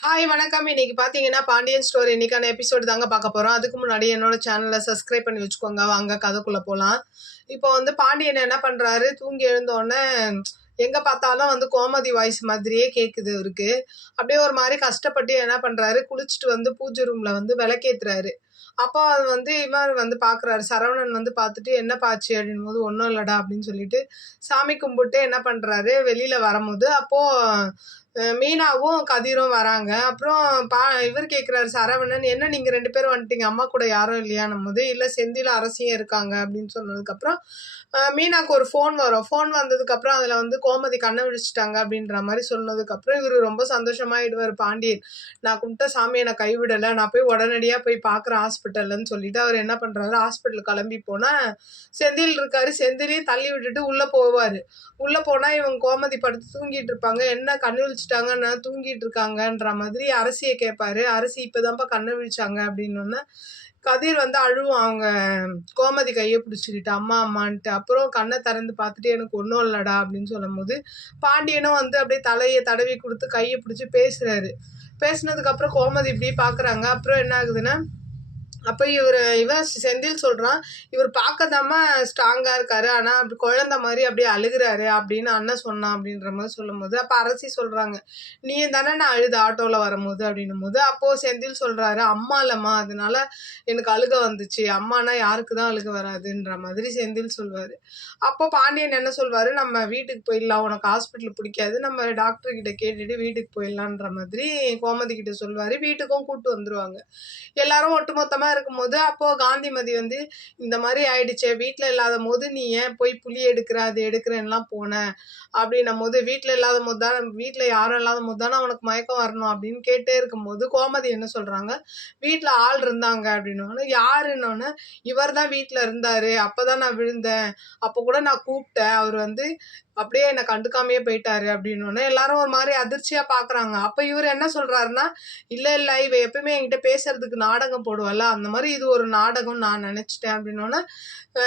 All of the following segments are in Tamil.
ஹாய் வணக்கம். இன்னைக்கு பார்த்தீங்கன்னா, பாண்டியன் ஸ்டோர் இன்னைக்கான எபிசோடு தாங்க பார்க்க போறோம். அதுக்கு முன்னாடி என்னோட சேனல சப்ஸ்கிரைப் பண்ணி வச்சுக்கோங்க. வாங்க கதைக்குள்ள போலாம். இப்போ வந்து பாண்டியன் என்ன பண்றாரு, தூங்கி எழுந்தோனே எங்க பார்த்தாலும் வந்து கோமதி வாய்ஸ் மாதிரியே கேட்குது அவருக்கு. அப்படியே ஒரு மாரி கஷ்டப்பட்டு என்ன பண்றாரு, குளிச்சுட்டு வந்து பூஜை ரூம்ல வந்து விளக்கேத்துறாரு. அப்போ அது வந்து இவர் வந்து பார்க்குறாரு. சரவணன் வந்து பார்த்துட்டு, "என்னப்பா ஆச்சு?" அப்படின்னும்போது, "ஒண்ணும் இல்லடா" அப்படின்னு சொல்லிட்டு சாமி கும்பிட்டு என்ன பண்றாரு, வெளியில வரும்போது, அப்போ மீனாவும், கதிரும் வராங்க. அப்புறம் இவரு கேட்குறாரு சரவணன், "என்ன நீங்க 2 பேரும் வந்துட்டீங்க. அம்மா கூட யாரும் இல்லையான்னும்போது, "இல்ல செந்திலும் அரசியும் இருக்காங்க" அப்படின்னு சொன்னதுக்கப்புறம், மீனாக்கு ஒரு ஃபோன் வரும். ஃபோன் வந்ததுக்கப்புறம் அதில வந்து கோமதி கண்ண விழிச்சுட்டாங்க அப்படின்ற மாரி சொன்னதுக்கப்புறம், இவரு ரொம்ப சந்தோஷமாயிடுவாரு பாண்டியன். "நான் கும்பிட்ட சாமி என்ன கைவிடல. நான் போய் உடனடியா போய் பார்க்குறேன் ஹாஸ்பிட்டல்லன்னு" சொல்லிட்டு அவர் என்ன பண்றாரு, ஹாஸ்பிட்டல் கிளம்பி போனா, செந்தில் இருக்காரு. செந்திலையும் தள்ளி விட்டுட்டு உள்ள போவாரு. உள்ள போனா இவங்க கோமதி படுத்து தூங்கிட்டு இருப்பாங்க. என்ன கண்ணு விழிச்சுட்டாங்கன்னா, தூங்கிட்டு இருக்காங்கன்ற மாதிரி அரசிய கேட்பாரு. அரசி இப்பதான்ப்பா கண்ணு விழிச்சாங்க அப்படின்னோனே, கதிர் வந்து அழுவான் அவங்க கோமதி கைய பிடிச்சுக்கிட்டு, அம்மா அம்மான்ட்டு. அப்புறம் கண்ண திறந்து பார்த்துட்டு, எனக்கு ஒண்ணும் இல்லடா அப்படின்னு சொல்லும்போது, பாண்டியனும் வந்து அப்படியே தலைய தடவி குடுத்து கைய பிடிச்சு பேசுறாரு. பேசுனதுக்கு அப்புறம் கோமதி இப்படியே பார்க்குறாங்க. அப்புறம் என்ன ஆகுதுன்னா, அப்ப இவன் செந்தில் சொல்றான், "இவர் பார்க்கதாம்மா ஸ்ட்ராங்கா இருக்காரு. ஆனா அப்படி குழந்தை மாரி அப்படியே அழுகுறாரு" அப்படின்னு அண்ணன் சொன்னான் அப்படின்ற மாரி சொல்லும்போது, அப்ப அரசி சொல்றாங்க, "நீயும் தானே நான் அழுத ஆட்டோல வரும்போது" அப்படின்னும்போது, அப்போ செந்தில் சொல்றாரு, "அம்மா இல்லம்மா. அதனால எனக்கு அழுகை வந்துச்சு. அம்மானா யாருக்கு தான் அழுகை வராதுன்ற" மாதிரி செந்தில் சொல்வாரு. அப்போ பாண்டியன் என்ன சொல்வாரு, "நம்ம வீட்டுக்கு போயிடலாம். உனக்கு ஹாஸ்பிட்டல் பிடிக்காது. நம்ம டாக்டர் கிட்ட கேட்டுட்டு வீட்டுக்கு போயிடலான்ற" மாதிரி கோமதி கிட்ட சொல்வாரு. வீட்டுக்கும் கூட்டு வந்துருவாங்க. எல்லாரும் ஒட்டுமொத்தமா இருக்கும்போது, அப்போ காந்திமதி வந்து, "இந்த மாரி ஆயிடுச்சே, வீட்ல இல்லாதபோது நீ ஏன் போய் புளி எடுக்குற, அது எடுக்குறேன்லாம் போன?" அப்படின்னம்போது, வீட்ல யாரும் இல்லாதபோது தானே அவனுக்கு மயக்கம் வரணும் அப்படின்னு கேட்டே இருக்கும்போது, கோமதி என்ன சொல்றாங்க, "வீட்ல ஆள் இருந்தாங்க" அப்படின்னோனே, "யாருன்னோனே?" "இவர் தான் வீட்ல இருந்தாரு. அப்பதான் நான் விழுந்தேன். அப்ப கூட நான் கூப்ட்டேன். அவரு வந்து அப்படியே என்ன கண்டுக்காமயே போயிட்டாரு" அப்படின்னோனே, எல்லாரும் ஒரு மாரி அதிர்ச்சியா பார்க்குறாங்க. அப்ப இவரு என்ன சொல்றாருன்னா, "இல்ல, இல்ல. இவ எப்பவுமே என்கிட்ட பேசுறதுக்கு நாடகம் போடுவாள்ல, அந்த மாரி இது ஒரு நாடகம்னு நான் நெனச்சுட்டேன்" அப்படின்னோனே, அ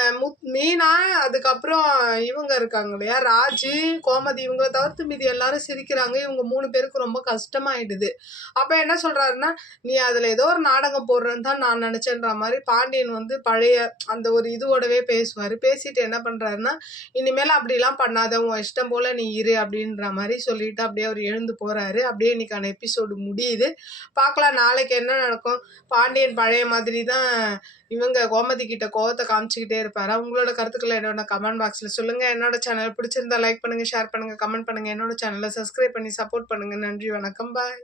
மீனா, அதுக்கப்புறம் இவங்க இருக்காங்க இல்லையா? ராஜு, கோமதி இவங்கள தவிர்த்து மீதி எல்லாரும் சிரிக்கிறாங்க. இவங்க 3 பேருக்கும் ரொம்ப கஷ்டமாயிடுது. அப்ப என்ன சொல்றாருன்னா, "நீ அதுல ஏதோ ஒரு நாடகம் போடுறன்னு தான் நான் நெனச்சேன்ற" மாரி பாண்டியன் வந்து பழைய அந்த ஒரு இதுவோடவே பேசுவாரு. பேசிட்டு என்ன பண்றாருன்னா, "இனிமேல் அப்படிலாம் பண்ணாத. உன் இஷ்டம் போல நீ இரு" அப்படின்ற மாரி சொல்லிட்டு அப்படியே அவரு எழுந்து போறாரு. அப்படியே இன்னைக்கான எபிசோடு முடியுது. பார்க்கலாம் நாளைக்கு என்ன நடக்கும். பாண்டியன் பழைய மாதிரி தான் இவங்க கோமதி கிட்ட கோவத்த காமிச்சுக்கிட்டே இருப்பாரா? உங்களோட கருத்துக்கள என்னோட கமெண்ட் பாக்ஸ்ல சொல்லுங்க. என்னோட சேனல் பிடிச்சிருந்தா லைக் பண்ணுங்க, ஷேர் பண்ணுங்க, கமெண்ட் பண்ணுங்க. என்னோட சேனல சப்ஸ்கிரைப் பண்ணி சப்போர்ட் பண்ணுங்க. நன்றி, வணக்கம். பாய்.